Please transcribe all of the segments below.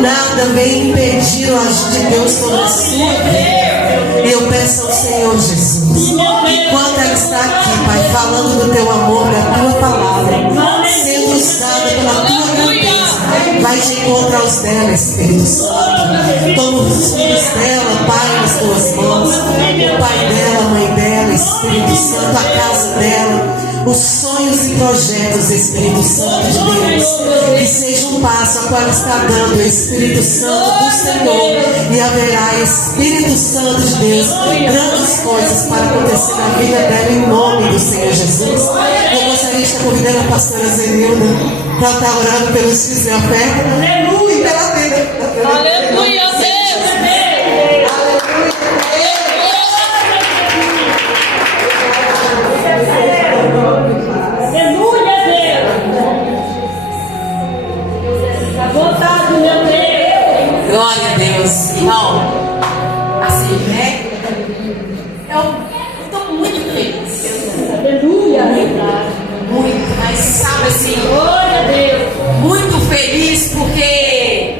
nada vem impedir o agir de Deus sobre a sua vida. E eu peço ao Senhor Jesus, enquanto ela está aqui, Pai, falando do teu amor, da tua palavra, sendo usada pela tua grandeza, vai de encontro aos dela, Espírito Santo. Toma os filhos dela, Pai, nas tuas mãos, o pai dela, a mãe dela, Espírito Santo, a casa dela, os sonhos e projetos, Espírito Santo de Deus, que seja um passo a qual está dando, Espírito Santo do Senhor, e haverá, Espírito Santo de Deus, grandes coisas para acontecer na vida dela, em nome do Senhor Jesus. Eu gostaria de estar convidando a pastora Zenilda para estar orando pelos filhos de oferta. Aleluia! E pela vida. Aleluia, Deus! Glória a Deus, irmão. Assim, né? Eu estou muito feliz. Aleluia. Muito, mas sabe assim, Glória a Deus. muito feliz porque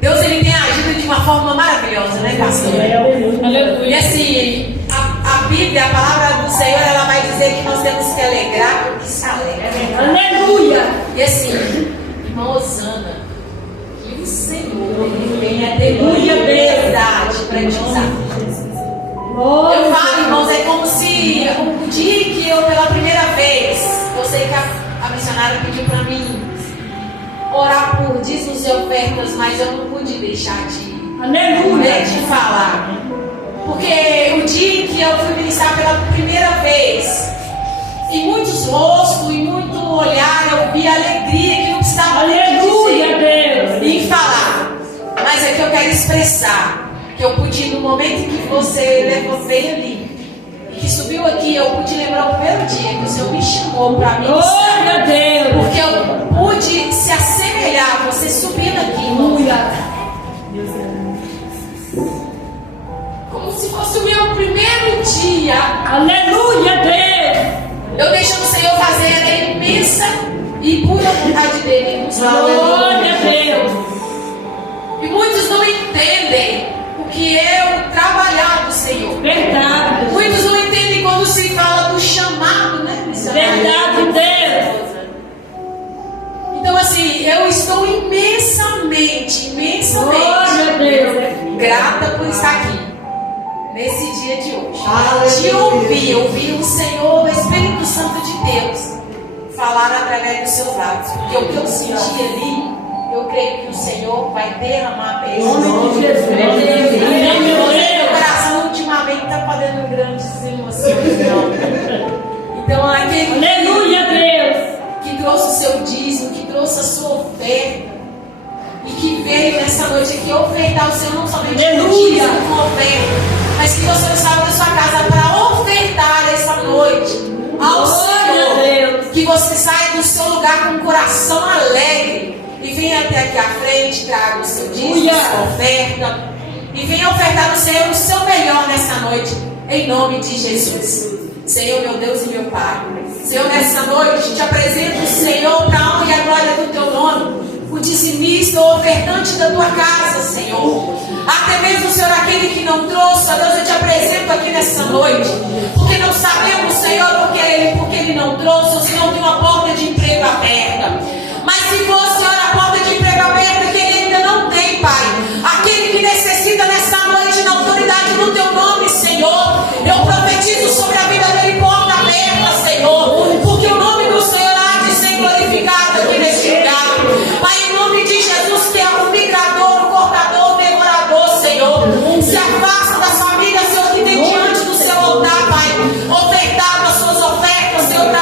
Deus ele tem agido de uma forma maravilhosa, né, pastor? Aleluia. E assim, a Bíblia, a palavra do Senhor, ela vai dizer que nós temos que alegrar porque se alegra. Aleluia. E assim, irmã Osana, que o Senhor ele venha ter liberdade para te usar. Eu falo, irmãos, é como se o dia que eu, pela primeira vez, eu sei que a missionária pediu para mim orar por dízimos e ofertas, mas eu não pude deixar de falar. Porque o dia que eu fui ministrar pela primeira vez, em muitos rostos, em muito olhar, eu vi a alegria que não precisava dizer e falar. Mas é que eu quero expressar que eu pude, no momento em que você veio ali e que subiu aqui, eu pude lembrar o primeiro dia que o Senhor me chamou para mim. Porque eu pude se assemelhar, você subindo aqui, como se fosse o meu primeiro dia. Aleluia, Deus. Eu deixando o Senhor fazer a imensa e pura vontade dele. Glória a Deus. E muitos não entendem o que é o trabalhar do Senhor. Verdade. Muitos não entendem quando se fala do chamado, né? Verdade, Deus. Então assim, eu estou imensamente Glória a Deus. grata por estar aqui nesse dia de hoje. De ouvir o Senhor, o Espírito Santo de Deus falar através dos seus lábios. Porque o que eu senti ali, eu creio que o Senhor vai derramar a bênção. Em nome de Jesus. Meu coração ultimamente está fazendo grandes emoções. Então aquele Aleluia, Deus. que trouxe o seu dízimo, que trouxe a sua oferta e que veio nessa noite aqui ofertar o Senhor, não somente com dízimo, com oferta, mas que você não estava na sua casa para ofertar essa noite ao Senhor. Que você saia do seu lugar com o coração alegre e venha até aqui à frente, traga o seu dízimo, a sua oferta e venha ofertar ao Senhor o seu melhor nessa noite, em nome de Jesus. Senhor, meu Deus e meu Pai, Senhor, nessa noite te apresento o Senhor para a honra e a glória do teu nome, o dizimista, o ofertante da tua casa, Senhor. Até mesmo, Senhor, aquele que não trouxe, ó Deus, eu te apresento aqui nessa noite, porque não sabemos, Senhor, porque ele não trouxe, o Senhor tem uma porta de emprego aberta. Mas se for, Senhor, a porta de emprego aberta que ele ainda não tem, Pai, aquele que necessita nessa noite, na autoridade do teu nome, Senhor, eu profetizo sobre a vida dele porta aberta, Senhor, porque o nome do Senhor há de ser glorificado aqui neste lugar. Pai, em nome de Jesus, que é o migrador, o cortador, o devorador, Senhor, se afasta das famílias, Senhor, que tem diante do seu altar, Pai, ofertado as suas ofertas, Senhor,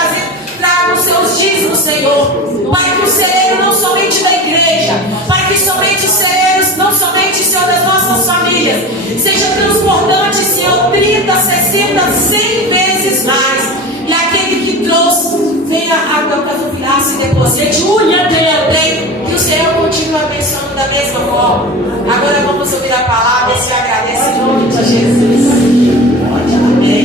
traga os seus dízimos, Senhor. Pai, que o celeiro não somente da igreja, Pai, que somente os celeiros, não somente, Senhor, das nossas famílias, seja transportante, Senhor, 30, 60, 100 vezes mais. E aquele que trouxe, venha a tua casa se deposite. Que o Senhor continue abençoando da mesma forma. Agora vamos ouvir a palavra e se agradece em nome de Jesus. Amém.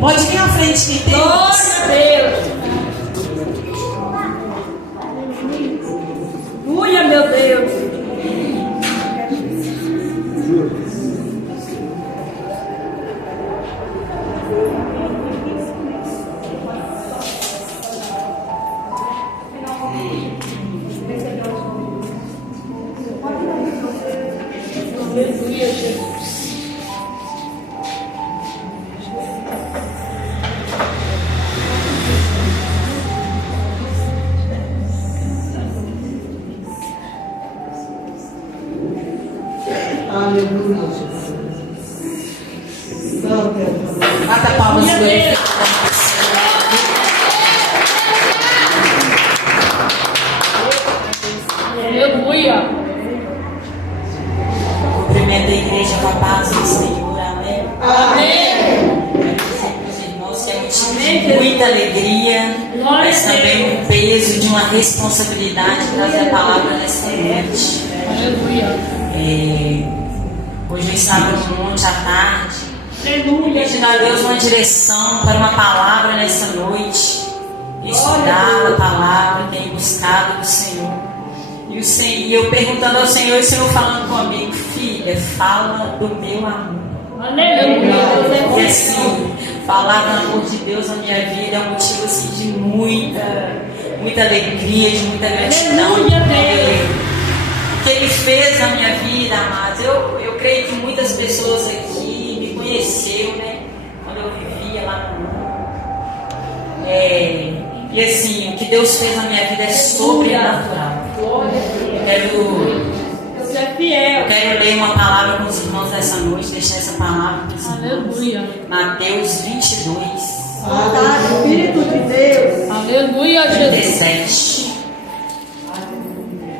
Pode vir à frente, quem tem. Glória a Deus. Aleluia, meu Aleluia, Jesus. Aleluia, Jesus. Bata palmas para ele. Aleluia. Cumprimento a igreja com a paz do Senhor, amém? Amém. Quero dizer para os irmãos que é motivo de muita alegria, mas também um peso de uma responsabilidade de trazer a palavra nessa noite. Aleluia. Hoje eu estava no monte à tarde, Aleluia. pedindo a Deus uma direção para uma palavra nessa noite, estudar a palavra, tenho buscado do Senhor. E eu perguntando ao Senhor, e o Senhor falando comigo: filha, fala do meu amor. Aleluia. E assim, falar do amor de Deus na minha vida é um motivo assim, de muita alegria, de muita gratidão. Aleluia, Deus. O que Ele fez na minha vida, amados. Eu creio que muitas pessoas aqui me conheceram, né? Quando eu vivia lá no mundo. E assim, o que Deus fez na minha vida é sobrenatural. Deus é fiel. Eu quero ler uma palavra com os irmãos dessa noite, deixar essa palavra com os irmãos. Aleluia. Mateus 22, Espírito de Deus. Aleluia, Jesus. 37.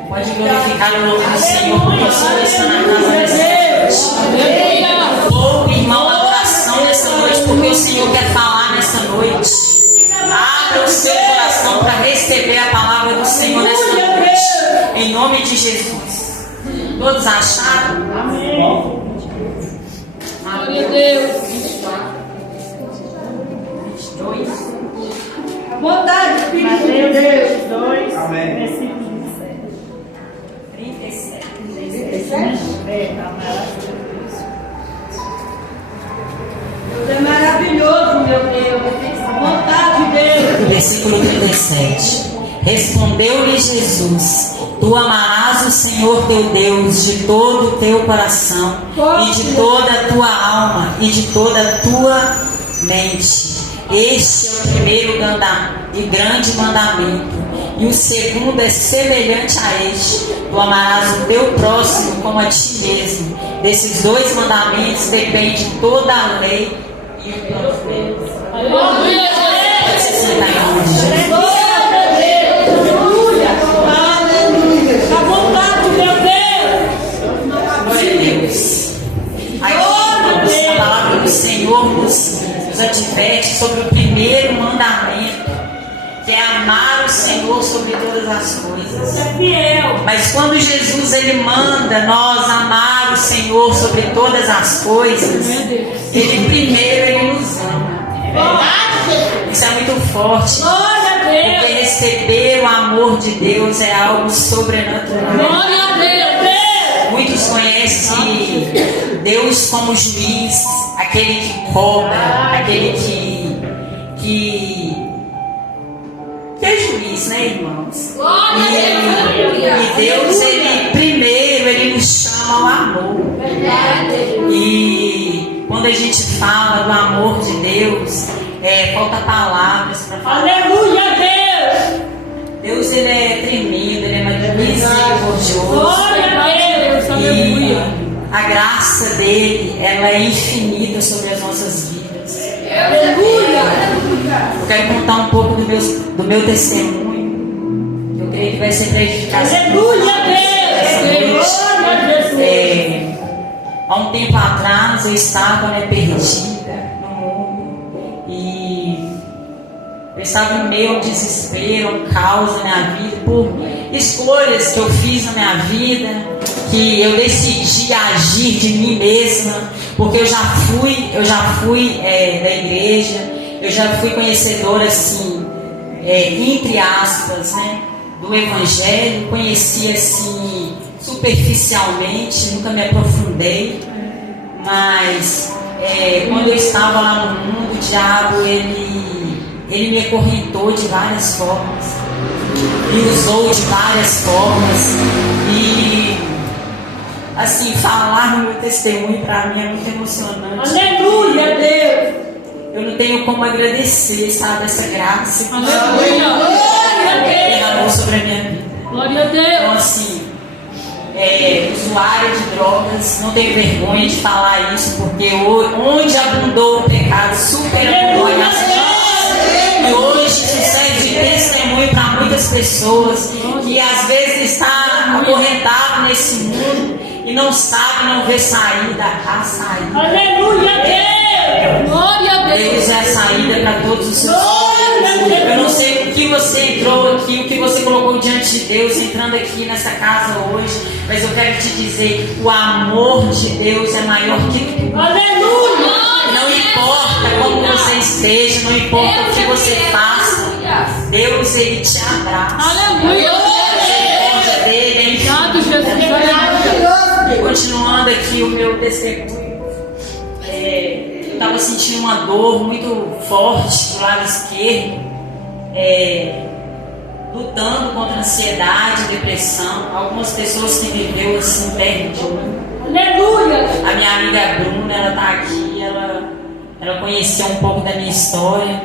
Pode glorificar o nome do Senhor, porque o Senhor está na casa dessa noite. Aleluia. Louve, irmão, a adoração nessa noite, porque o Senhor quer falar nessa noite. Abra o seu coração para receber a palavra do Senhor nessa noite. Em nome de Jesus. Todos acharam? Amém. Glória a Deus. 22. Bondade, Espírito de Deus. 2. Amém. Versículo 37. 17. Deus é maravilhoso, meu Deus. A vontade de Deus. Versículo 37. Respondeu-lhe Jesus: Tu amarás o Senhor teu Deus de todo o teu coração, e de toda a tua alma, e de toda a tua mente. Este é o primeiro e grande mandamento. E o segundo é semelhante a este: Tu amarás o teu próximo como a ti mesmo. Desses dois mandamentos depende toda a lei e o profeta. Aleluia. Pode se sentar em nome de Jesus. A vontade, meu Deus. Glória a Deus. Aqui, a palavra do Senhor nos adverte sobre o primeiro mandamento, que é amar o Senhor sobre todas as coisas. É fiel. Mas quando Jesus ele manda nós amar o Senhor sobre todas as coisas, Ele primeiro nos ama. É verdade? Isso é muito forte. Glória a Deus. Porque receber o amor de Deus é algo sobrenatural. Glória a Deus. Muitos conhecem Deus como juiz, aquele que cobra, aquele que é juiz, né, irmãos? E Deus, ele primeiro, ele nos chama ao amor. E quando a gente fala do amor de Deus, falta palavras para falar. Aleluia, Deus. Deus, ele é tremendo, ele é misericordioso. Glória a Deus. E Aleluia. a graça dele, ela é infinita sobre as nossas vidas. Aleluia. Eu quero contar um pouco do meu testemunho. Eu creio que vai ser para edificação. Aleluia, Deus. Glória a Jesus. Há um tempo atrás eu estava perdida no mundo e eu estava em meio ao desespero, ao caos na minha vida, por escolhas que eu fiz na minha vida, que eu decidi agir de mim mesma, porque eu já fui da igreja, eu já fui conhecedora assim, entre aspas, né, do evangelho, conheci assim superficialmente, nunca me aprofundei, mas quando eu estava lá no mundo, o diabo ele me acorrentou de várias formas, me usou de várias formas, e assim, falar no meu testemunho para mim é muito emocionante. Aleluia, Deus. Eu não tenho como agradecer, sabe, essa graça que Aleluia. Glória a Deus. derramou sobre a minha vida. Glória a Então, Deus. assim, usuária de drogas, não tenho vergonha de falar isso, porque onde abundou o pecado, superabundou a graça de Deus. E hoje isso serve de testemunho para muitas pessoas que às vezes está acorrentado nesse mundo e não sabe, não vê saída, a saída. Aleluia, Deus. Glória a Deus. Deus é a saída para todos os seus filhos. Eu não sei o que você entrou aqui, o que você colocou diante de Deus entrando aqui nessa casa hoje, mas eu quero te dizer, o amor de Deus é maior que tudo. Aleluia. Não importa como você esteja, não importa o que você faça, Deus, Ele te abraça. Aleluia. A misericórdia dele é infinita. Continuando aqui o meu testemunho, eu estava sentindo uma dor muito forte do lado esquerdo, lutando contra a ansiedade, depressão. Algumas pessoas que viveu assim perto de mim. Aleluia. A minha amiga Bruna, ela está aqui, ela conheceu um pouco da minha história.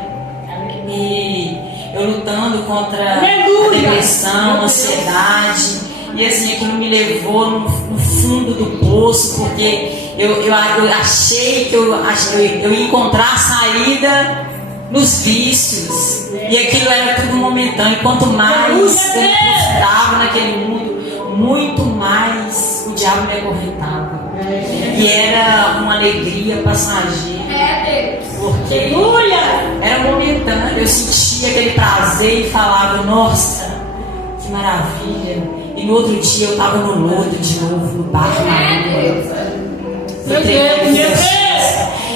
E eu lutando contra a depressão, a ansiedade. E assim, aquilo me levou no fundo do poço, porque eu achei que eu ia encontrar a saída nos vícios. E aquilo era tudo momentâneo. Quanto mais eu estava naquele mundo, muito mais o diabo me acorrentava. E era uma alegria passageira. Porque era momentâneo. Eu sentia aquele prazer e falava, nossa, que maravilha. E no outro dia eu estava no lodo de novo, no barco na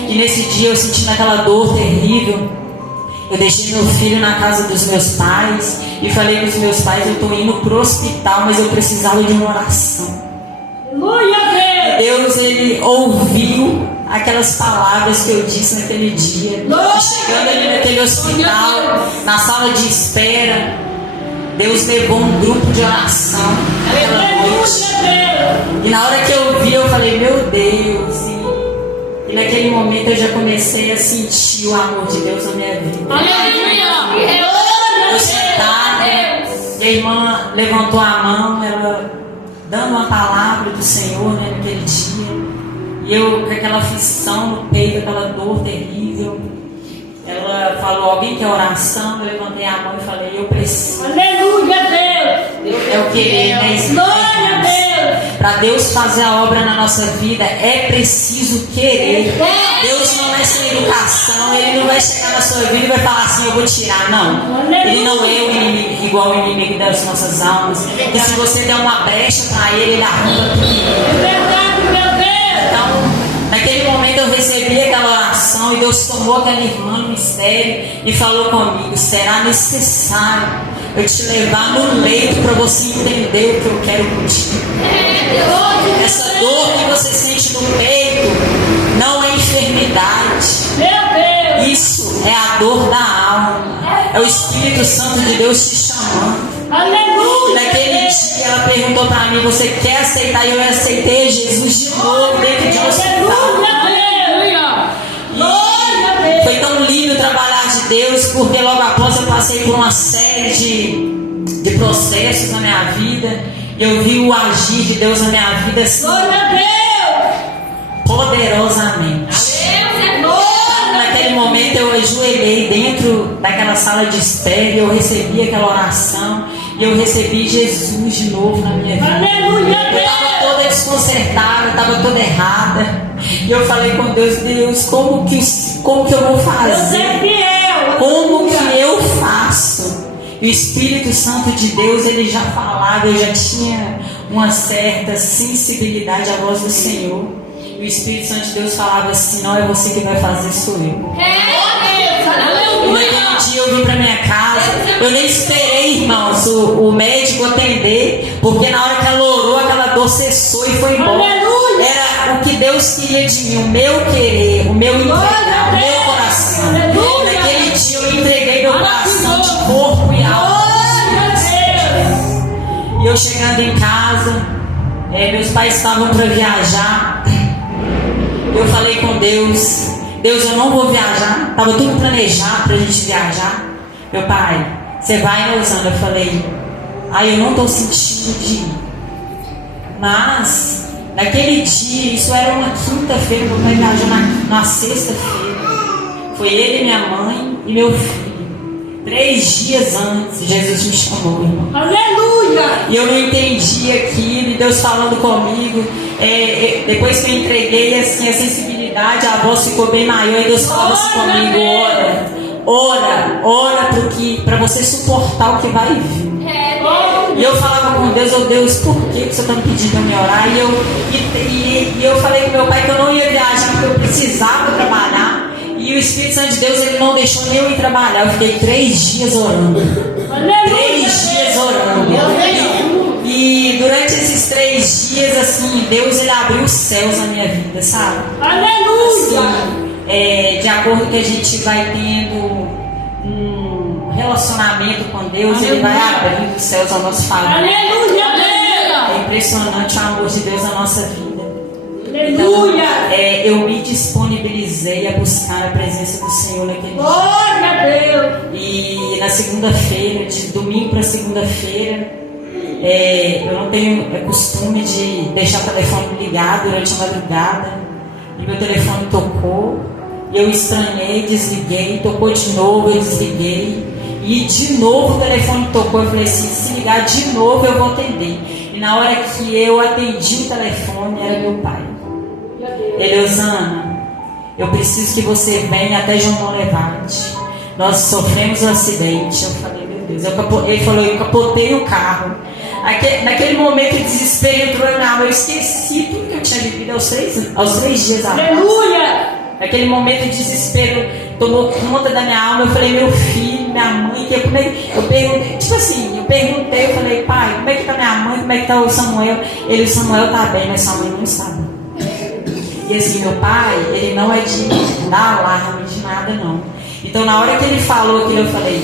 E nesse dia eu sentindo aquela dor terrível. Eu deixei meu filho na casa dos meus pais e falei para os meus pais, eu estou indo pro hospital, mas eu precisava de uma oração. Deus, Ele ouviu aquelas palavras que eu disse naquele dia. E chegando ali naquele hospital, na sala de espera, Deus levou um grupo de oração naquela noite. E na hora que eu vi, eu falei, meu Deus. E naquele momento eu já comecei a sentir o amor de Deus na minha vida. Eu sentada, e a irmã levantou a mão, ela dando uma palavra do Senhor, né, naquele dia. E eu com aquela aflição no peito, aquela dor terrível. Ela falou, alguém quer oração? Eu levantei a mão e falei, eu preciso. Aleluia, Deus. É o querer, né? Glória a Deus. Para Deus fazer a obra na nossa vida, é preciso querer. Deus não é sem educação. Ele não vai chegar na sua vida e vai falar assim, eu vou tirar. Não. Ele não é o inimigo, igual o inimigo das nossas almas. E se você der uma brecha para ele arruma tudo. É verdade, meu Deus. Então, naquele momento eu recebi aquela oração e Deus tomou aquela irmã no mistério e falou comigo, será necessário eu te levar no leito para você entender o que eu quero contigo. Essa dor que você sente no peito não é enfermidade. Meu Deus. Isso é a dor da alma. É o Espírito Santo de Deus te chamando. Aleluia. E naquele dia ela perguntou para mim, você quer aceitar? E eu aceitei Jesus de novo dentro de um hospital. E foi tão lindo trabalhar de Deus, porque logo após eu passei por uma série de processos na minha vida. Eu vi o agir de Deus na minha vida assim, poderosamente. Então, naquele momento eu ajoelhei dentro daquela sala de espera e eu recebi aquela oração. E eu recebi Jesus de novo na minha vida. Eu estava toda desconcertada, estava toda errada. E eu falei com Deus, Deus, como que eu vou fazer? Como que eu faço? E o Espírito Santo de Deus, ele já falava, eu já tinha uma certa sensibilidade à voz do Senhor. E o Espírito Santo de Deus falava assim, não é você que vai fazer, sou eu. E naquele dia eu vim para minha casa, eu nem esperei, irmãos, o médico atender, porque na hora que ela orou, aquela dor cessou e foi embora. Era o que Deus queria de mim, o meu querer, o meu entregar, o meu coração. Naquele dia eu entreguei meu coração de corpo e alma. E eu chegando em casa, Meus pais estavam para viajar. Eu falei com Deus: Deus, eu não vou viajar. Estava tudo planejado para a gente viajar. Meu pai, você vai, Rosana? Eu falei: eu não estou sentindo de ir. Mas naquele dia, isso era uma quinta-feira, meu pai viajou na sexta-feira. Foi ele, minha mãe e meu filho. 3 dias antes, Jesus me chamou, irmão. Aleluia! E eu não entendi aquilo, e Deus falando comigo. Depois que eu entreguei assim, a sensibilidade, a voz ficou bem maior, e Deus falava assim comigo: ora para você suportar o que vai vir. E eu falava com Deus: Deus, por que você está me pedindo para me orar? E eu falei com meu pai que eu não ia viajar porque eu precisava trabalhar. E o Espírito Santo de Deus, ele não deixou nem eu ir trabalhar. Eu fiquei 3 dias orando. 3 dias orando. E durante esses 3 dias, assim, Deus, ele abriu os céus na minha vida, sabe? Aleluia! Assim, de acordo que a gente vai tendo um relacionamento com Deus, aleluia, ele vai abrindo os céus ao nosso favor. Aleluia! É impressionante o amor de Deus na nossa vida. Aleluia! Então, eu me disponibilizei a buscar a presença do Senhor naquele dia. Glória a Deus! E na segunda-feira, de domingo para segunda-feira, eu não tenho costume de deixar o telefone ligado durante a madrugada. E meu telefone tocou, e eu estranhei, desliguei, tocou de novo, eu desliguei. E de novo o telefone tocou, eu falei assim: se ligar de novo eu vou atender. E na hora que eu atendi o telefone, era meu pai. Ele: Rosana, eu preciso que você venha até João Bom Levante. Nós sofremos um acidente. Eu falei: meu Deus. Ele falou: eu capotei o carro. Naquele momento de desespero entrou na minha alma. Eu esqueci tudo que eu tinha vivido aos 3 dias atrás. Aleluia! Naquele momento de desespero tomou conta da minha alma. Eu falei: meu filho, minha mãe, eu perguntei, eu falei: pai, como é que tá minha mãe, como é que tá o Samuel? O Samuel tá bem, mas sua mãe não está bem. E assim, meu pai, ele não é de dar alarme de nada, não. Então, na hora que ele falou aquilo, eu falei: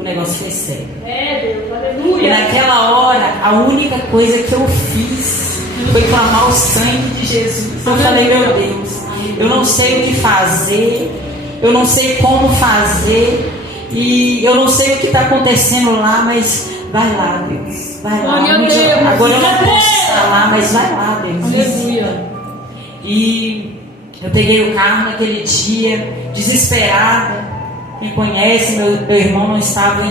o negócio foi sério. Deus, aleluia. E naquela hora, a única coisa que eu fiz foi clamar o sangue de Jesus. Eu falei: meu Deus, eu não sei o que fazer, eu não sei como fazer, e eu não sei o que está acontecendo lá, mas vai lá, Deus, vai lá. Agora eu não posso estar lá, mas vai lá, Deus. Aleluia. E eu peguei o carro naquele dia, desesperada. Quem conhece, meu irmão não estava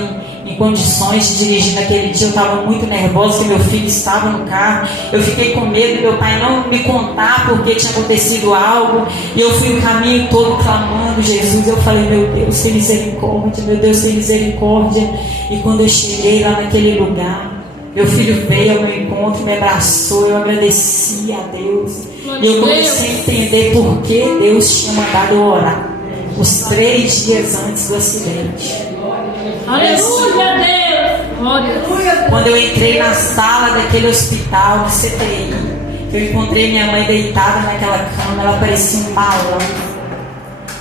em condições de dirigir naquele dia. Eu estava muito nervosa, porque meu filho estava no carro. Eu fiquei com medo de meu pai não me contar porque tinha acontecido algo. E eu fui o caminho todo clamando Jesus. Eu falei: meu Deus, tem misericórdia, meu Deus, tem misericórdia. E quando eu cheguei lá naquele lugar, meu filho veio ao meu encontro, me abraçou, eu agradeci a Deus. E eu comecei a entender por que Deus tinha mandado eu orar os 3 dias antes do acidente. Aleluia, Deus! Aleluia! Quando eu entrei na sala daquele hospital de CTI, eu encontrei minha mãe deitada naquela cama, ela parecia um balão.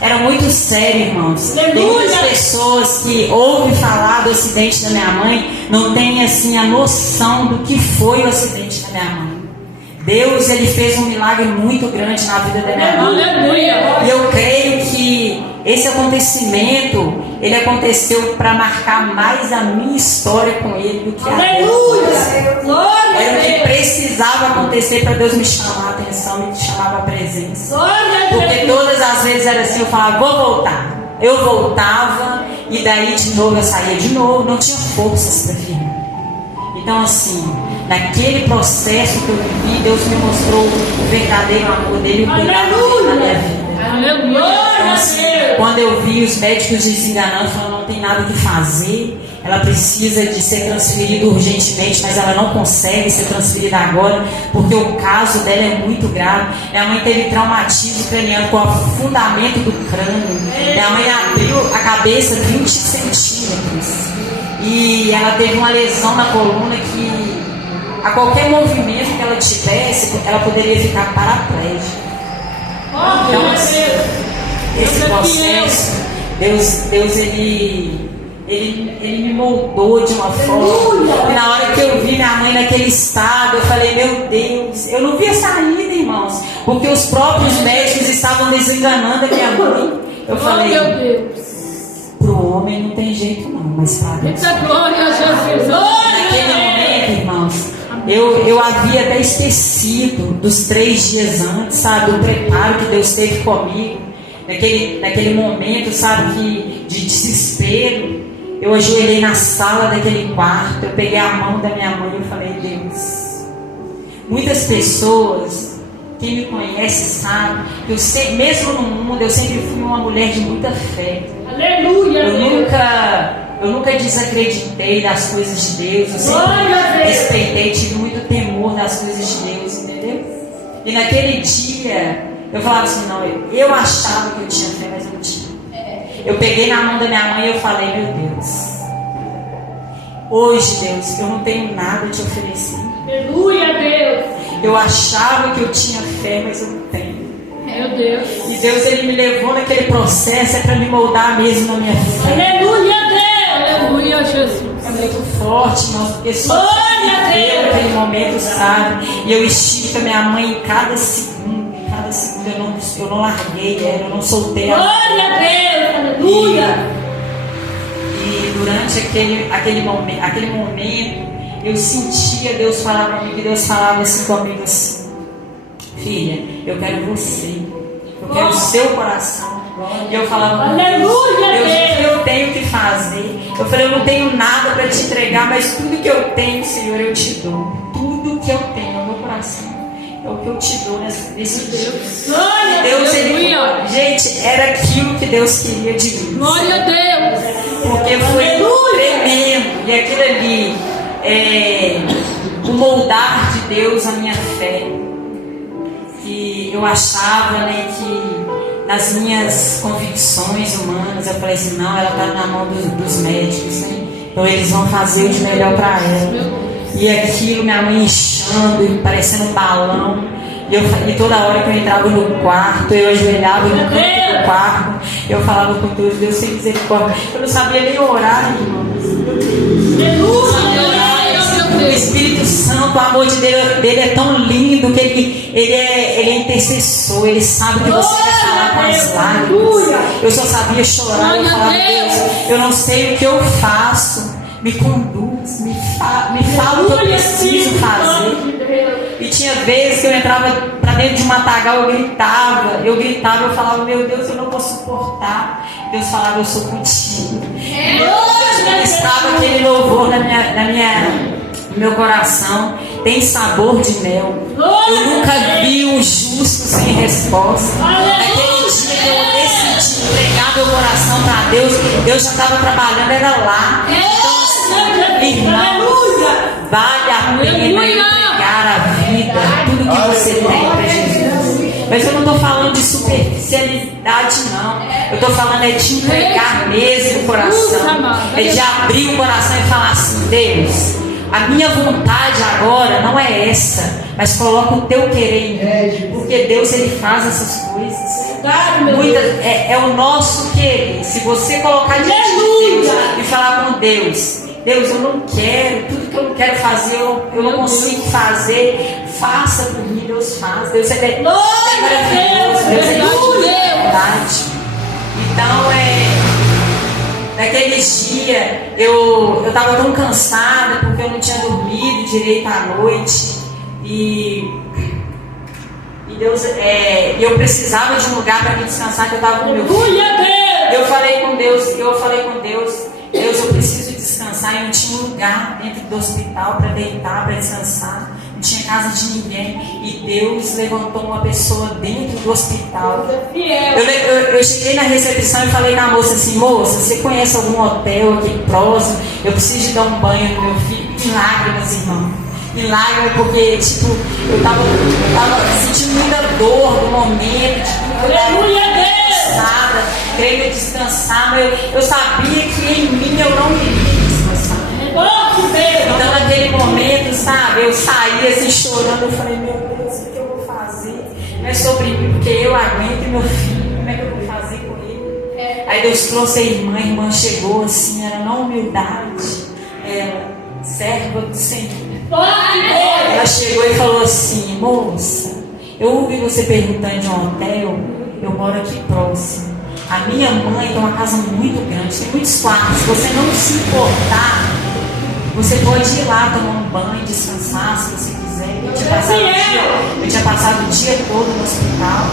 Era muito sério, irmãos. Tem muitas pessoas que ouvem falar do acidente da minha mãe, não têm assim a noção do que foi o acidente da minha mãe. Deus, ele fez um milagre muito grande na vida da minha mãe. Aleluia. E eu creio que esse acontecimento, ele aconteceu para marcar mais a minha história com ele do que a dele. Era o que precisava acontecer para Deus me chamar a atenção e me chamar a presença. Porque todas as vezes era assim, eu falava: vou voltar. Eu voltava e daí de novo eu saía de novo, não tinha forças para firmar. Então assim, naquele processo que eu vivi, Deus me mostrou o verdadeiro amor dele, o cuidado dele na minha vida. Então, assim, quando eu vi os médicos desenganando, falando: não tem nada o que fazer, ela precisa de ser transferida urgentemente, mas ela não consegue ser transferida agora, porque o caso dela é muito grave. Minha mãe teve traumatismo craniano com afundamento do crânio. Minha mãe abriu a cabeça 20 centímetros. E ela teve uma lesão na coluna que, a qualquer movimento que ela tivesse, ela poderia ficar paraplégica. Então, assim, esse processo, Deus ele Ele me moldou de uma forma. E na hora que eu vi minha mãe naquele estado, eu falei, meu Deus, eu não via saída, irmãos, porque os próprios médicos estavam desenganando a minha mãe. Eu falei, meu Deus, pro homem não tem jeito não, mas para Deus. glória a Jesus. Naquele momento, irmãos, eu havia até esquecido dos 3 dias antes, sabe, o preparo que Deus teve comigo. Naquele momento, sabe, de desespero, eu ajoelhei na sala daquele quarto, eu peguei a mão da minha mãe e eu falei, Deus, muitas pessoas, quem me conhece sabe, que mesmo no mundo, eu sempre fui uma mulher de muita fé. Aleluia, Eu nunca desacreditei das coisas de Deus, eu sempre respeitei, tive muito temor das coisas de Deus, entendeu? E naquele dia, eu falava assim, não, eu achava que eu tinha fé, mas eu não tinha. Eu peguei na mão da minha mãe e eu falei, meu Deus, hoje, Deus, eu não tenho nada a te oferecer. Aleluia, Deus. Eu achava que eu tinha fé, mas eu não tenho. Meu Deus. E Deus, Ele me levou naquele processo, é para me moldar mesmo na minha fé. Aleluia, Deus. Aleluia, Jesus. É muito forte, irmãos, porque só Deus naquele momento, sabe? E eu estive com a minha mãe em cada segundo. Eu não larguei ela, eu não soltei ela. Glória a Deus, aleluia. E durante aquele momento, eu sentia Deus falar comigo, e Deus falava assim comigo assim, filha, eu quero você, eu quero o seu coração. E eu falava, aleluia, Deus, eu tenho que fazer. Eu falei, eu não tenho nada para te entregar, mas tudo que eu tenho, Senhor, eu te dou. Tudo que eu tenho no meu coração é o que eu te dou nesse dia. Deus, gente, era aquilo que Deus queria de mim. Glória a Deus. Porque foi tremendo. E aquilo ali, o moldar de Deus a minha fé. Que eu achava, né, que nas minhas convicções humanas, eu falei assim, não, ela está na mão dos médicos, né? Então eles vão fazer o de melhor para ela. E aquilo, minha mãe inchando e parecendo um balão. E toda hora que eu entrava no quarto, eu ajoelhava no canto do quarto, eu falava com Deus, Deus tem misericórdia. Eu não sabia nem orar, irmãos. O Espírito Santo, o amor de Deus, dele é tão lindo que ele é intercessor, ele sabe que você quer falar com as lágrimas. Eu só sabia chorar e falar, Deus, eu não sei o que eu faço. Me conduz, me fala o que eu preciso fazer. E tinha vezes que eu entrava para dentro de um matagal, eu falava, meu Deus, eu não vou suportar. Deus falava, eu sou contigo. Deus estava aquele louvor no meu coração, tem sabor de mel. Eu nunca vi um justo sem resposta. Naquele dia que eu decidi entregar meu coração para Deus, Deus já estava trabalhando, era lá. Irmãos, vale a pena entregar a vida, tudo que você tem para Jesus. Mas eu não estou falando de superficialidade, não. Eu estou falando de entregar mesmo o coração. É de abrir o coração e falar assim, Deus, a minha vontade agora não é essa, mas coloca o teu querer em mim, porque Deus, Ele faz essas coisas. É o nosso querer. Se você colocar diante de Deus e falar com Deus, Deus, eu não quero, tudo que eu não quero fazer, eu não consigo fazer, faça por mim. Deus faz, Deus é maravilhoso, Deus é de verdade. Então, naqueles dias, eu estava tão cansada, porque eu não tinha dormido direito à noite, e Deus, eu precisava de um lugar para me descansar, que eu estava com meu filho. Eu falei com Deus, Deus, eu preciso descansar. E não tinha um lugar dentro do hospital para deitar, para descansar. Não tinha casa de ninguém. E Deus levantou uma pessoa dentro do hospital. Eu cheguei na recepção e falei com a moça assim, moça, você conhece algum hotel aqui próximo? Eu preciso de dar um banho no meu filho. Em lágrimas, irmão. Em lágrimas, porque tipo, eu tava sentindo muita dor no momento. Querendo descansar, mas eu sabia que em mim eu não iria descansar. Então naquele momento, sabe, eu saí assim chorando, eu falei, meu Deus, o que eu vou fazer? Não é sobre mim, porque eu aguento meu filho, como é que eu vou fazer com ele? Aí Deus trouxe a irmã chegou assim, era na humildade, ela, serva do Senhor. Ela chegou e falou assim: moça, eu ouvi você perguntando de um hotel, eu moro aqui próximo. A minha mãe tem uma casa muito grande, tem muitos quartos. Se você não se importar, você pode ir lá tomar um banho, descansar se você quiser. Eu tinha passado o dia todo no hospital.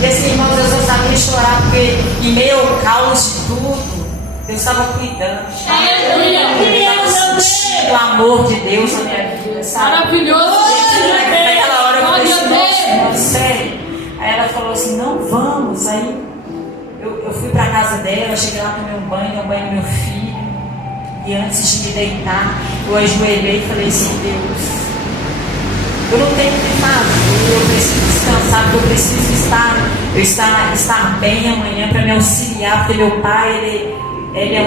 E assim, irmãos, eu só sabia chorar porque em meio ao caos de tudo, Deus estava cuidando. Eu estava sentindo o amor de Deus na minha vida, sabe? Maravilhoso! Naquela hora eu falei assim: nossa, irmão, sério. Aí ela falou assim: não vamos. Aí eu fui para a casa dela, cheguei lá, tomei um banho do meu filho. E antes de me deitar, eu ajoelhei e falei assim: Deus, eu não tenho o que fazer, eu preciso descansar, porque eu preciso estar bem amanhã para me auxiliar, porque meu pai, ele é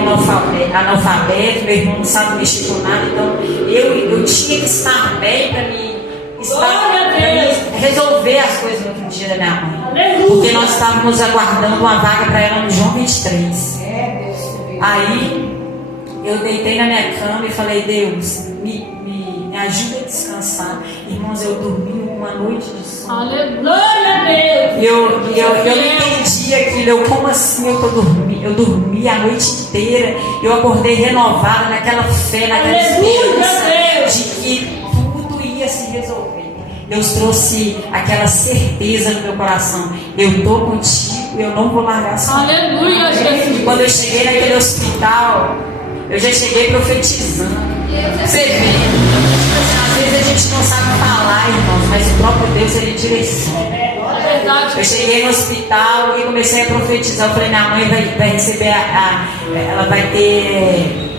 analfabeto, meu irmão não sabe mexer com nada, então eu tinha que estar bem para me resolver as coisas no outro dia da minha mãe. Porque nós estávamos aguardando uma vaga para ela no João 23. Aí eu deitei na minha cama e falei: Deus, me ajuda a descansar. Irmãos, eu dormi uma noite de sono. Aleluia, Deus! Eu não entendi aquilo. Como assim eu dormi? Eu dormi a noite inteira. Eu acordei renovada naquela fé, naquela esperança de que tudo ia se resolver. Deus trouxe aquela certeza no meu coração: eu estou contigo, eu não vou largar só. Aleluia, Jesus! E quando eu cheguei naquele hospital, eu já cheguei profetizando. Você vê, às vezes a gente não sabe falar, irmãos, mas o próprio Deus, ele direciona. Eu cheguei no hospital e comecei a profetizar. Eu falei: minha mãe vai receber ela vai ter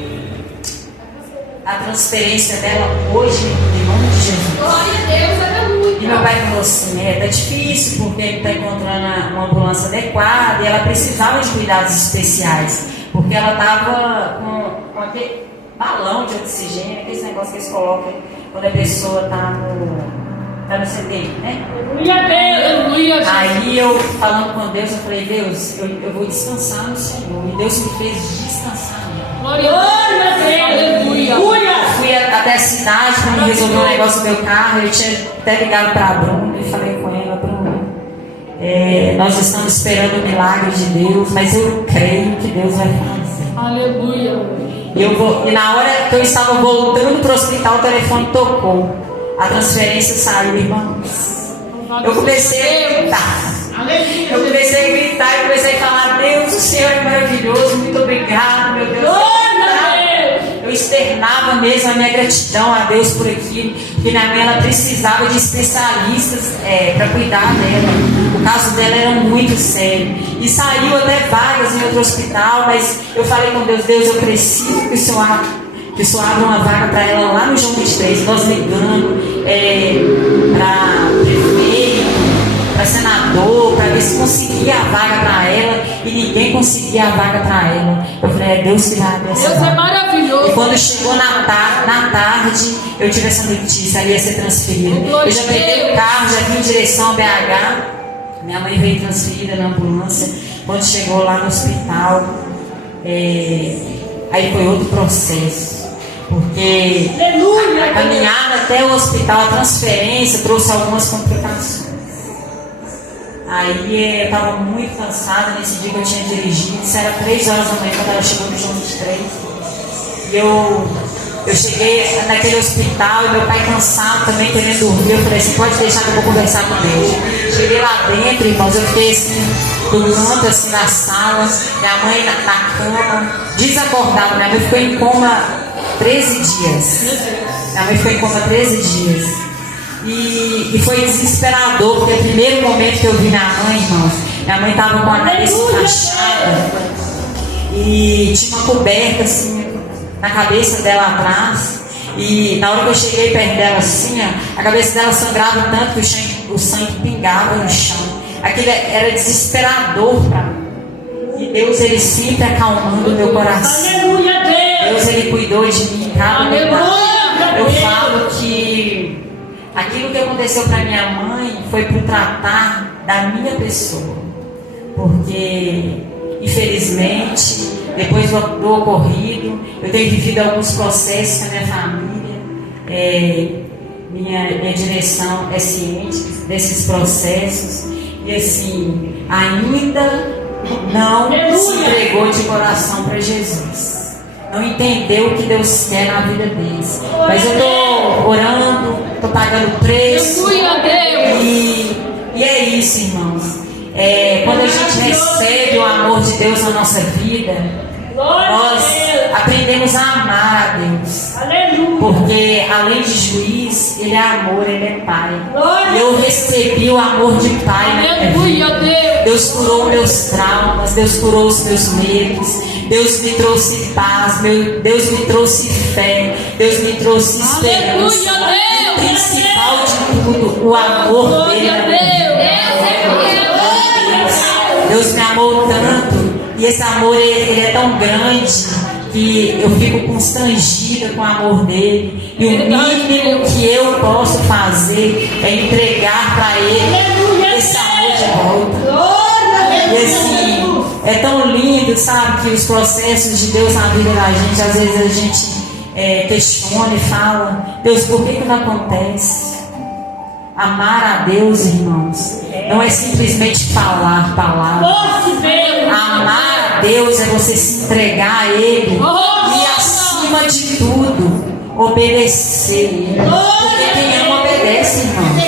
a transferência dela hoje, em nome de Jesus. Glória a Deus, aleluia! E meu pai falou assim: tá difícil porque ele está encontrando uma ambulância adequada e ela precisava de cuidados especiais, porque ela estava com aquele balão de oxigênio, aquele negócio que eles colocam quando a pessoa está no CTI, né? Aleluia! Aí eu, falando com Deus, eu falei: Deus, eu vou descansar no Senhor. E Deus me fez descansar. Glória a Deus! Aleluia! Eu fui até a cidade para me resolver um negócio do meu carro. Eu tinha até ligado para a Bruna e falei com ela: Bruna, nós estamos esperando o milagre de Deus, mas eu creio que Deus vai fazer. Aleluia! E na hora que eu estava voltando para o hospital, o telefone tocou. A transferência saiu, irmãos. Eu comecei a gritar. Eu comecei a gritar e comecei a falar: Deus, o Senhor é maravilhoso, muito obrigado, meu Deus. Eu externava mesmo a minha gratidão a Deus por aquilo, porque minha mãe, ela precisava de especialistas para cuidar dela. O caso dela era muito sério e saiu até vagas em outro hospital, mas eu falei com Deus: Deus, eu preciso que o Senhor abra uma vaga para ela lá no João 23. Nós ligando para prefeito, para senador, para ver se conseguia a vaga para ela, e ninguém conseguia a vaga para ela. Eu falei: é Deus que vai abrir essa vaga. Deus é maravilhoso. E quando chegou na tarde, eu tive essa notícia: ela ia ser transferida. Eu já peguei o carro, já vim em direção ao BH. Minha mãe veio transferida na ambulância. Quando chegou lá no hospital, aí foi outro processo. Porque a caminhada até o hospital, a transferência trouxe algumas complicações. Aí eu estava muito cansada nesse dia que eu tinha dirigido. Isso era 3 horas da manhã quando ela chegou no João 23. E eu cheguei naquele hospital e meu pai cansado também, querendo dormir. Eu falei assim: pode deixar que eu vou conversar com Deus. Cheguei lá dentro, irmãos, eu fiquei assim, do canto, assim, na sala. Minha mãe na cama, desacordada. Minha mãe ficou em coma 13 dias. Minha mãe ficou em coma 13 dias. E foi desesperador, porque o primeiro momento que eu vi minha mãe, irmãos, minha mãe estava com a cabeça enfaixada e tinha uma coberta assim na cabeça dela atrás. E na hora que eu cheguei perto dela assim, a cabeça dela sangrava tanto que o sangue pingava no chão. Aquilo era desesperador para mim. E Deus, ele sempre acalmando o meu coração. Aleluia, Deus! Deus, ele cuidou de mim em cada lugar. Eu falo que aquilo que aconteceu para minha mãe foi para tratar da minha pessoa. Porque infelizmente, depois do ocorrido, eu tenho vivido alguns processos com a minha família. Minha direção é ciente desses processos e assim, ainda não se entregou de coração para Jesus, não entendeu o que Deus quer na vida deles. Mas eu estou orando, estou pagando preço e é isso, irmãos. Quando a gente recebe o amor de Deus na nossa vida, nós aprendemos a amar a Deus. Porque além de juiz, Ele é amor, Ele é Pai. E eu recebi o amor de Pai na minha vida. Deus curou meus traumas, Deus curou os meus medos, Deus me trouxe paz, Deus me trouxe fé, Deus me trouxe esperança. E o principal de tudo, o amor dele na minha vida. Deus me amou tanto, e esse amor ele é tão grande que eu fico constrangida com o amor dele, e o mínimo que eu posso fazer é entregar para ele esse amor de volta. E assim, é tão lindo, sabe, que os processos de Deus na vida da gente, às vezes a gente questiona e fala: Deus, por que não acontece? Amar a Deus, irmãos, não é simplesmente falar palavras. Amar a Deus é você se entregar a Ele e, acima de tudo, obedecer Ele. Porque quem ama obedece, irmãos.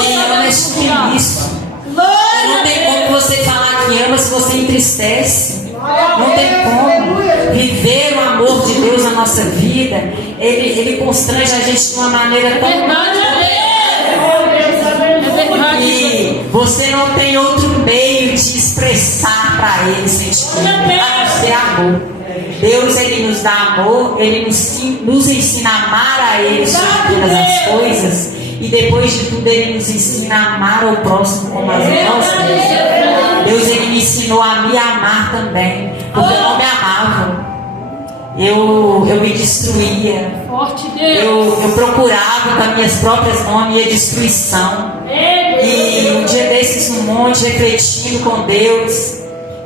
Quem ama é submisso. Não tem como você falar que ama se você entristece. Não tem como. Viver o amor de Deus na nossa vida, Ele constrange a gente de uma maneira tão e você não tem outro meio de expressar para Ele sentimento, a não ser amor. Deus, Ele nos dá amor, Ele nos ensina a amar a Ele sobre todas as coisas, e depois de tudo Ele nos ensina a amar ao próximo como a nós mesmos. Deus, Ele me ensinou a me amar também, porque eu não me amava. Eu me destruía. Eu procurava com as minhas próprias mãos a minha destruição. E um dia desses, um monte, refletindo com Deus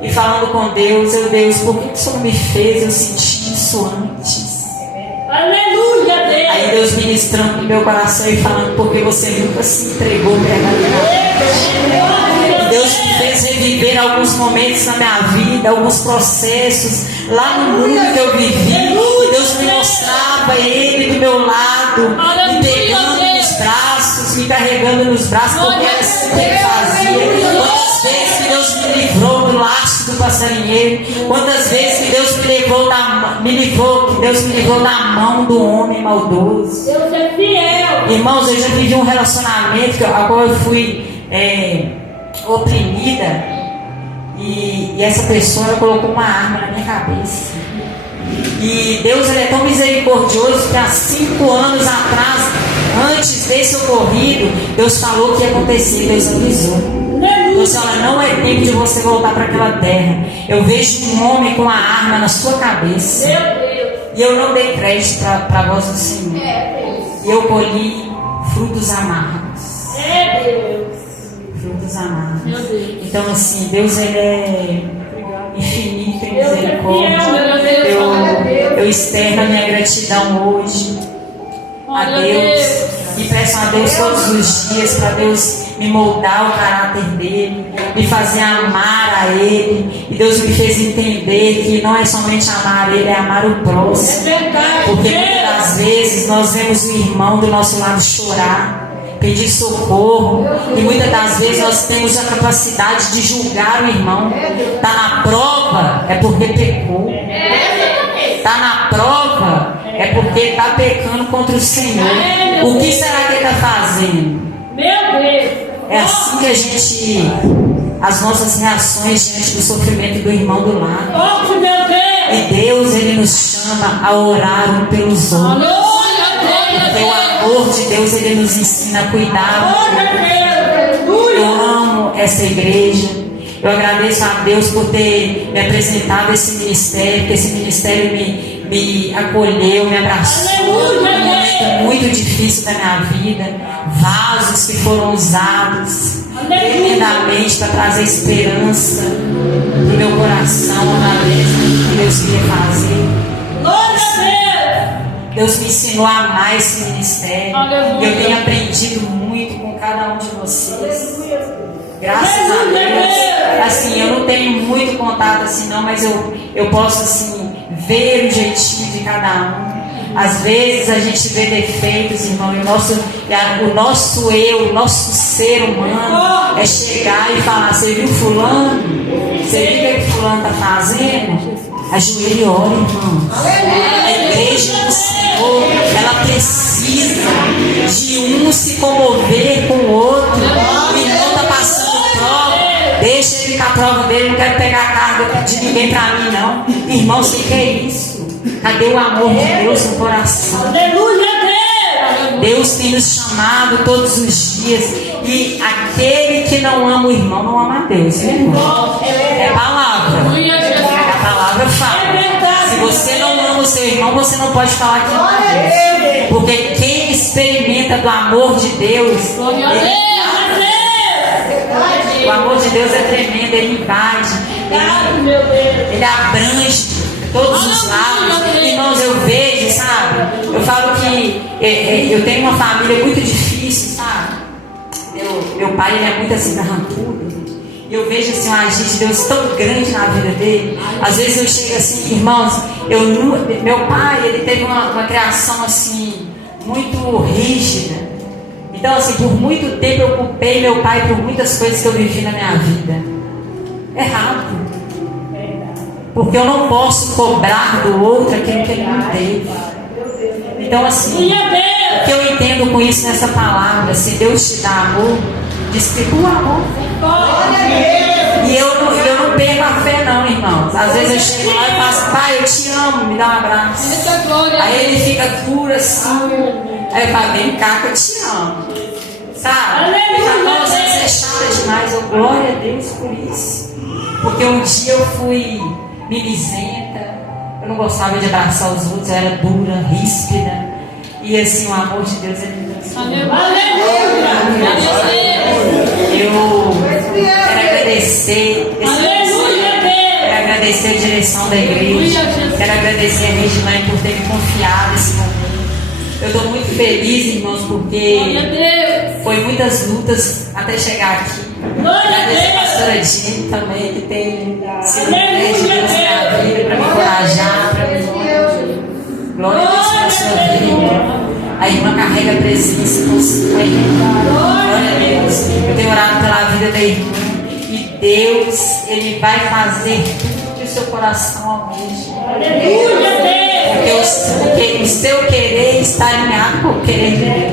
e falando com Deus: Deus, por que o Senhor me fez eu sentir isso antes? Aleluia, Deus. Aí Deus ministrando no meu coração e falando: porque você nunca se entregou verdadeiramente. Deus me fez reviver alguns momentos na minha vida, alguns processos lá no mundo que eu vivi, e Deus me mostrava Ele do meu lado, me pegando nos braços, me carregando nos braços, porque era assim que Ele fazia. Quantas vezes que Deus me livrou do laço do passarinheiro, quantas vezes que Deus me livrou da mão do homem maldoso. Deus é fiel. Irmãos, eu já vivi um relacionamento a qual eu fui oprimida, e essa pessoa colocou uma arma na minha cabeça. E Deus, Ele é tão misericordioso que há 5 anos atrás, antes desse ocorrido, Deus falou que ia acontecer. Deus avisou. Deus fala: não é tempo de você voltar para aquela terra. Eu vejo um homem com a arma na sua cabeça. E eu não dei crédito para a voz do Senhor. E eu colhi frutos amargos. Frutos amargos. Então assim, Deus, Ele é infinito em misericórdia. Eu externo a minha gratidão hoje a Deus, e peço a Deus todos os dias para Deus me moldar o caráter dele, me fazer amar a Ele. E Deus me fez entender que não é somente amar Ele, é amar o próximo. Porque muitas das vezes nós vemos o irmão do nosso lado chorar, pedir socorro, e muitas das vezes nós temos a capacidade de julgar o irmão. Está na prova, é porque pecou. Está na prova, é porque está pecando contra o Senhor. O que será que Ele está fazendo? É assim que a gente, as nossas reações diante do sofrimento do irmão do lado. E Deus, Ele nos chama a orar um pelos outros. Porque o amor de Deus, Ele nos ensina a cuidar. Eu amo essa igreja. Eu agradeço a Deus por ter me apresentado esse ministério, que esse ministério me me acolheu, me abraçou num momento muito difícil da minha vida. Vasos que foram usados tremendamente para trazer esperança no meu coração, através do que Deus queria fazer. Deus me ensinou a amar esse ministério. E eu tenho aprendido muito com cada um de vocês. Graças a Deus. Assim, eu não tenho muito contato assim não, mas eu posso assim ver o jeitinho de cada um. Às vezes a gente vê defeitos, irmão, e o nosso eu, o nosso ser humano é chegar e falar: você viu fulano? Você viu o que fulano está fazendo? Ajoelhe e ore, irmão. A igreja do Senhor, ela precisa de um se comover com o outro. O irmão está passando prova, deixa ele com a prova dele. Não quero pegar a carga de ninguém para mim, não. Irmão, você quer isso? Cadê o amor de Deus no coração? Deus tem nos chamado todos os dias. E aquele que não ama o irmão não ama a Deus, irmão. É palavra. A palavra fala. Se você não ama o seu irmão, você não pode falar que ama a Deus. Porque quem experimenta do amor de Deus, o amor de Deus é tremendo, ele invade, ele abrange todos os lados. Irmãos, eu vejo, sabe? Eu falo que eu tenho uma família muito difícil, sabe? Meu pai, ele é muito assim, carrancudo. E eu vejo assim, um agir de Deus tão grande na vida dele. Às vezes eu chego assim, irmãos, meu pai, ele teve uma criação assim, muito rígida. Então assim, por muito tempo eu culpei meu pai por muitas coisas que eu vivi na minha vida. Errado. Porque eu não posso cobrar do outro aquilo que ele não teve. Então assim, o que eu entendo com isso nessa palavra, se Deus te dá amor, distribua amor. E eu não perco a fé não, irmãos. Às vezes eu chego lá e faço: pai, eu te amo, me dá um abraço. Aí ele fica duro assim. Aí eu falo: vem cá que eu te amo. Sabe? Ele fala: nossa, você é chata demais. Eu, glória a Deus por isso. Porque um dia eu fui mimizenta, eu não gostava de abraçar os outros, eu era dura, ríspida. E assim, o amor de Deus, ele me transformou. Eu quero agradecer quero agradecer a direção da igreja, quero agradecer a Regilane por ter me confiado nesse momento. Eu estou muito feliz, irmãos, porque foi muitas lutas até chegar aqui. Agradecer a pastora Dini também, que tem sido de Deus na vida, para me encorajar, para me glória a Deus pela sua vida. A irmã carrega a presença com a irmã. Glória a Deus. Eu tenho orado pela vida da irmã. E Deus, Ele vai fazer tudo que o seu coração almeja. Porque o seu querer está alinhado com o querer de Deus.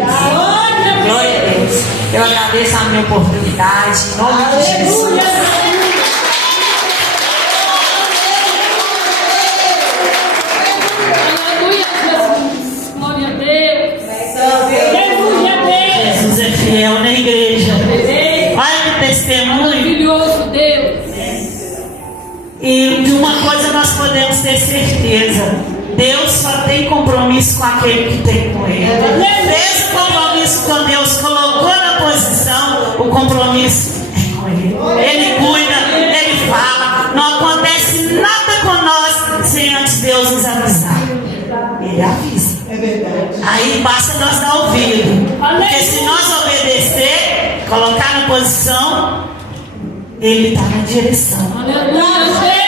Glória a Deus. Eu agradeço a minha oportunidade. Em nome de Jesus. Jesus é fiel na igreja. Olha que testemunho. Maravilhoso Deus. E de uma coisa nós podemos ter certeza: Deus só tem compromisso com aquele que tem com Ele. Esse compromisso com Deus colocou na posição, o compromisso é com Ele. Ele cuida, Ele fala. Não acontece nada com nós sem antes Deus nos avisar. Ele avisa. É verdade. Aí basta nós dar ouvido. Porque se nós obedecer, colocar na posição, Ele está na direção.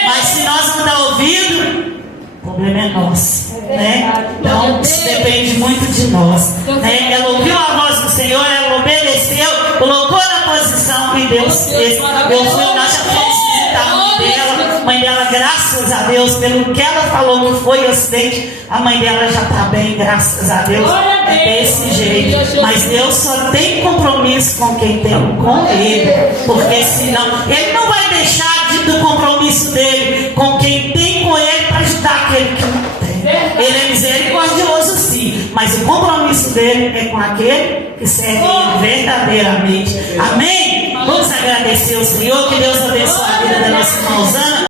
Mas se nós não dar ouvido, o problema é nosso, né? Então isso depende muito de nós, né? Ela ouviu a voz do Senhor, ela obedeceu, colocou na posição que Deus fez. Nós já fomos visitar a mãe dela, graças a Deus, pelo que ela falou que foi o acidente, a mãe dela já está bem, graças a Deus. É desse jeito. Mas Deus só tem compromisso com quem tem com Ele, porque senão Ele não vai deixar do compromisso dele com quem tem com Ele para ajudar aquele que não tem. Ele é misericordioso sim, mas o compromisso dele é com aquele que serve Ele verdadeiramente. Amém? Vamos agradecer ao Senhor. Que Deus abençoe a vida da nossa irmã Osana.